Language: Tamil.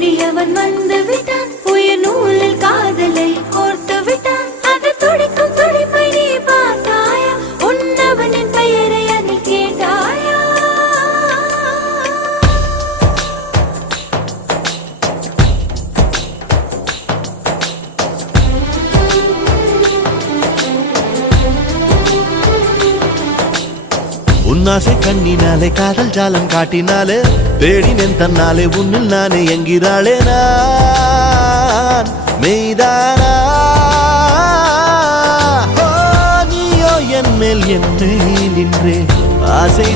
தேடி அவன் வந்து விட்டான். உயிர் நூலில் காதலை கோர்த்து விட்டான். அது துடிக்கும் துடிப்பை நீ பார்த்தாயா? உன்னவனின் பெயரை அதில் கேட்டாயா? உன்னாசை கண்ணினாலே காதல் ஜாலம் காட்டினாலே தேடினேன் தன்னாலே உன்னில் நானே என்கிறாளே நான் மெய்தானா? நீயோ என் மேல் என்னை நின்றே ஆசை